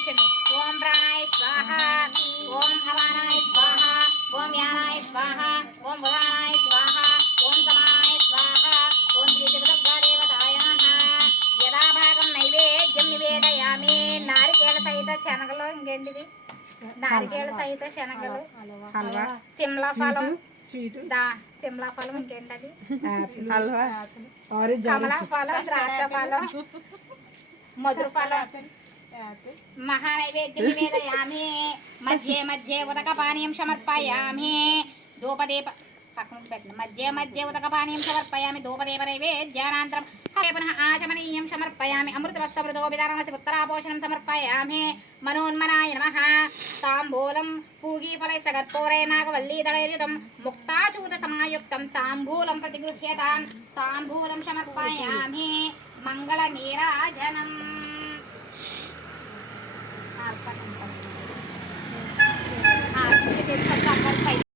చూపించండి. ఓం ప్రాణాయ స్వాహ, ఓం అపానాయ స్వాహ, ఓం యానాయ స్వాహ, ఓం బుధానాయ స్వాహ, ఓం సమానాయ స్వాహ, ఓం శ్రీదేవతాయ నమః. యథాభాగం నైవేద్యం నివేదయామి. నారికేళ సహిత శనగలు, ఇంకేంటిది నారికేళ సహిత శనగలు, సిమ్లా ఫలం, సిమ్లా ఫలం, ఇంకేంటది కమలా ఫలం, ద్రాక్ష ఫలం, మధుర ఫలం, మహానైవేద్యం నివేదయామి. మధ్య మధ్య ఉదక పానీయం సమర్పయామి. ధూపదీప పక్కన పెట్టండి. మధ్య మధ్య ఉదక పానీయం సమర్పయామి. ధూపదీప నైవేద్యానంతరం పునః ఆచమనీయం సమర్పయామి. అమృతవస్తమృతోపిదానమసి ఉత్తరాపోషణం సమర్పయామి. మనోన్మనాయ నమః. తాంబూలం పూగీఫలైస్తగర్పూరై నాగవల్లీదళైర్యుతం ముక్తాచూత సమాయుక్తం తాంబూలం ప్రతిగృహ్యతాం. తాంబూలం సమర్పయామి. మంగళ నీరాజనం.